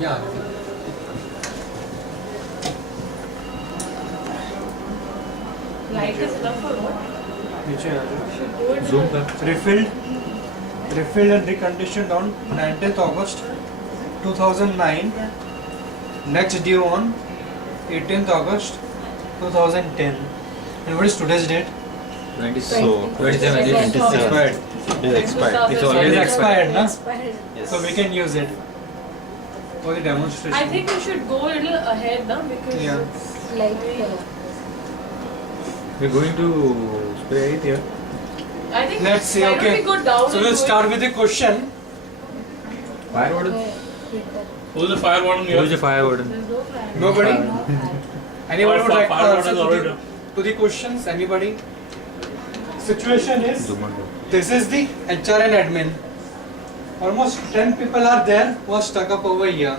Yeah. Light is enough for what? नीचे आ जाओ. Should do it. Zoom कर. Refilled and reconditioned on 19th August 2009. Next due on 18th August 2010. And what is today's date? 27. 27. Expired. It is expired. It's It already is expired, na? Expired. Yes. So we can use it for the demonstration. I think we should go a little ahead now because Yeah. it's Like We're going to spray it here. I think Let's see. why Okay. don't we go down So and we'll do start it? with the question. Fire warden? Who's the fire warden here? Who is the fire warden? There's no fire. Nobody? Anyone would like to Fire answer warden is already to the questions? Anybody? Situation is, Zoom on. this is the HR and admin. Almost 10 people are there who are stuck up over here.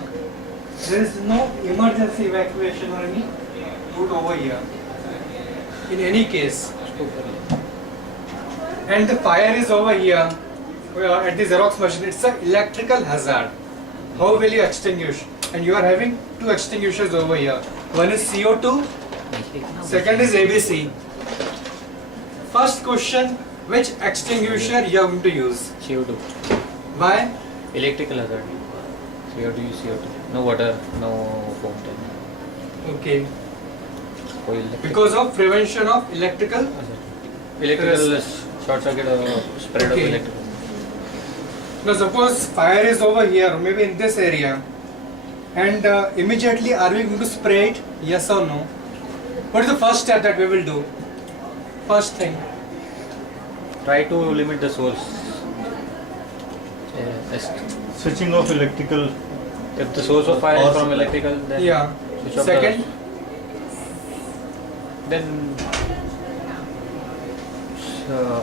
There is no emergency evacuation or any route over here. In any case. And the fire is over here at the Xerox machine. It's an electrical hazard. How will you extinguish? And you are having two extinguishers over here. One is CO2, second is ABC. First question, which extinguisher you are going to use? CO2. Why? Electrical hazard. CO2 is CO2. No water, no foam. Okay. Oil. Because of prevention of electrical. Electrical short circuit or spread Okay. of electrical. Now suppose fire is over here, maybe in this area, and immediately are we going to spray it? Yes or no? What is the first step that we will do? First thing. Try to limit the source. Switching off electrical. If the source of fire is from electrical, then Yeah. switch off Second. then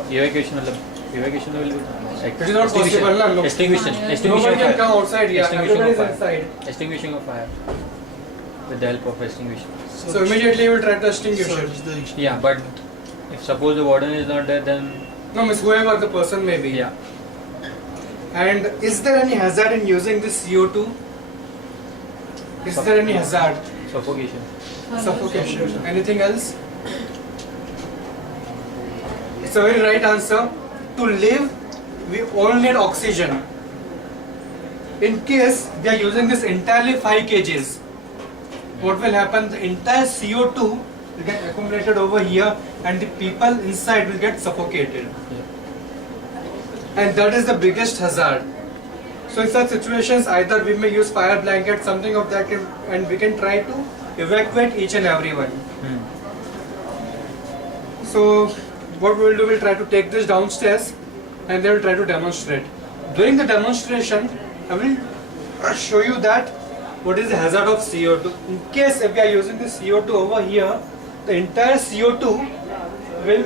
evacuation will be It is not possible, na? No. Extinguishing. Nobody Extinguishing can of come fire. outside. Yeah. Extinguishing Everybody of is fire. inside. Extinguishing of fire. With the help of extinguisher. So immediately you will try to extinguish it. Yeah, but if suppose the warden is not there, then No, miss, whoever the person may be. yeah. And is there any hazard in using this CO2? Is there any hazard? Suffocation. Suffocation. Anything else? It's a very right answer. To live, we all need oxygen. In case we are using this entirely 5 kgs, what will happen? The entire CO2 will get accumulated over here and the people inside will get suffocated. And that is the biggest hazard. So in such situations, either we may use fire blanket, something of that, and we can try to evacuate each and everyone. So what we will do, we'll try to take this downstairs and then we'll try to demonstrate. During the demonstration, I will show you that what is the hazard of CO2. In case if we are using the CO2 over here, the entire CO2 will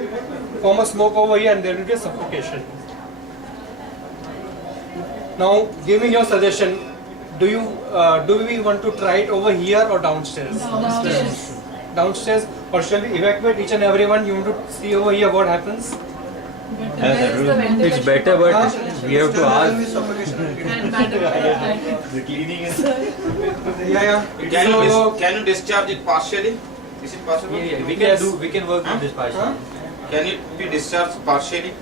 form a smoke over here and there will be a suffocation. Now, give me your suggestion. Do we want to try it over here or downstairs? Downstairs. Downstairs, or shall we evacuate each and everyone? You want to see over here what happens? It's better, but we have to ask. The cleaning is. Yeah. Can you discharge it partially? Is it possible? We can Yes. do. We can work with this partially. Huh? Can it be discharged partially?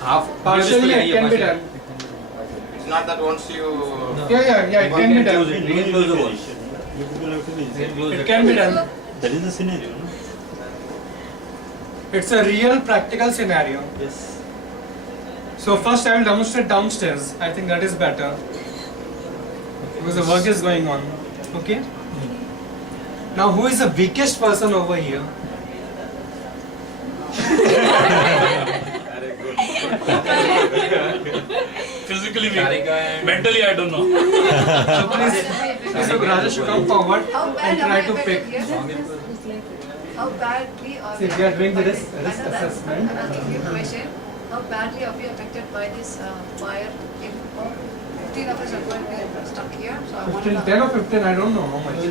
Half. Partially it can be done. It's not that once you. Yeah, it can be done. We can close the wall. It can be done. That is the scenario. No? It's a real practical scenario. Yes. So first I will demonstrate downstairs. I think that is better. Because the work is going on. Okay? Now who is the weakest person over here? physically weak. Sarika and Mentally, I don't know. So please, Rajesh, you come forward and try to pick. How badly are See, we are doing the risk assessment. I'm asking you a question. How badly are we affected by this fire? If 15 of us are going to be stuck here, so I want to 15, know. 10 or 15, I don't know how much. No,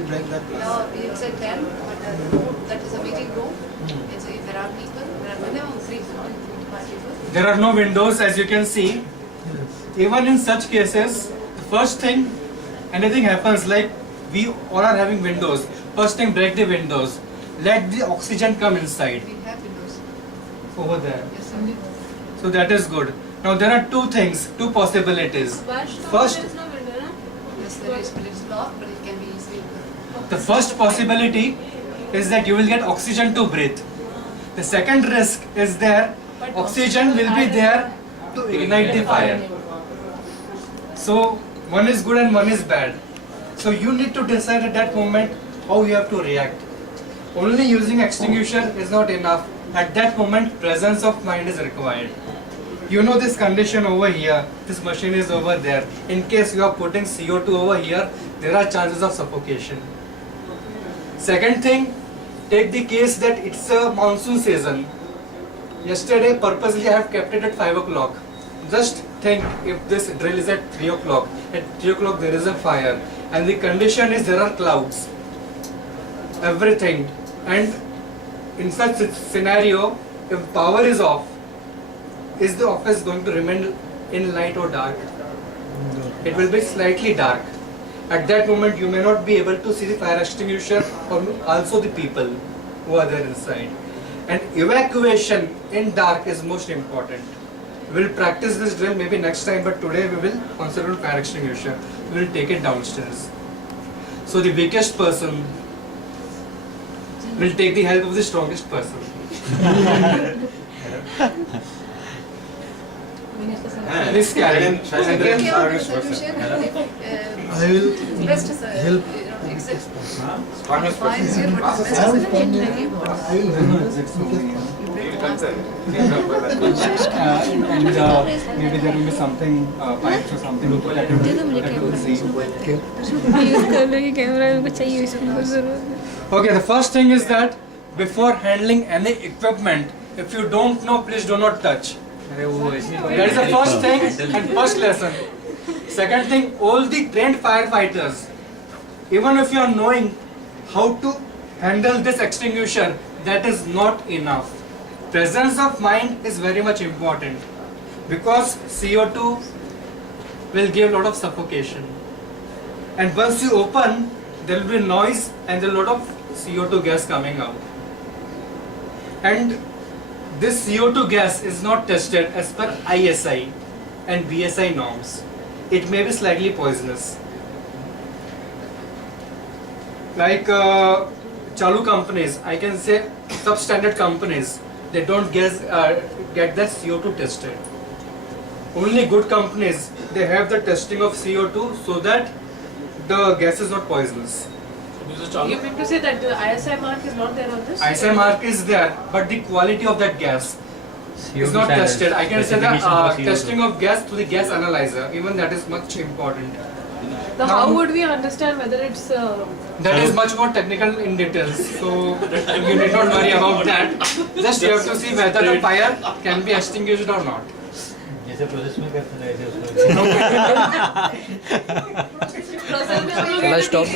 it said 10, but that is a meeting room. It's if there are people, there are minimum 3 to 5 people. There are no windows as you can see. Even in such cases, the first thing anything happens, like we all are having windows, first thing break the windows, let the oxygen come inside We have windows. over there. Yes, sir. So that is good. Now there are two things, two possibilities. First, There's no window, no? Yes, there is, but it's locked, but it can be easily opened. the first possibility is that you will get oxygen to breathe. The second risk is there, But oxygen will be there to ignite the fire. So one is good and one is bad. So you need to decide at that moment how you have to react. Only using extinguisher is not enough. At that moment, presence of mind is required. You know this condition over here, this machine is over there. In case you are putting CO2 over here, there are chances of suffocation. Second thing, take the case that it's a monsoon season. Yesterday, purposely I have kept it at 5 o'clock. Just think if this drill is at 3 o'clock. At 3 o'clock there is a fire. And the condition is there are clouds. Everything. And in such a scenario, if power is off, is the office going to remain in light or dark? It will be slightly dark. At that moment, you may not be able to see the fire extinguisher or also the people who are there inside. And evacuation in dark is most important. We will practice this drill maybe next time, but today we will concentrate on fire extinguisher. We will take it downstairs. So the weakest person will take the help of the strongest person. Please carry on. So we came up with a solution. I will Best is help. exit. Strongest Why is your person. best solution? I will help. And maybe there will be something, pipes or something that you will see. Use कर लो ये camera मेरे को चाहिए इसको जरूरत है Okay, the first thing is that before handling any equipment, if you don't know, please do not touch. That is the first thing and first lesson. Second thing, all the trained firefighters, even if you are knowing how to handle this extinguisher, that is not enough. Presence of mind is very much important because CO2 will give a lot of suffocation. And once you open, there will be noise and a lot of CO2 gas coming out. And this CO2 gas is not tested as per ISI and BSI norms. It may be slightly poisonous. Like chalu companies, I can say substandard companies, they don't get that CO2 tested. Only good companies, they have the testing of CO2 so that the gas is not poisonous. This is Chalu. You mean to say that the ISI mark is not there on this? ISI mark is there, but the quality of that gas is not tested. I can say the testing of gas to the gas analyzer, even that is much important. So how would we understand whether it's That is much more technical in details, so you need not worry about that. Just you have to see whether the fire can be extinguished or not. जैसे process में करते हैं ऐसे उसको process में हम लोग Shall I stop?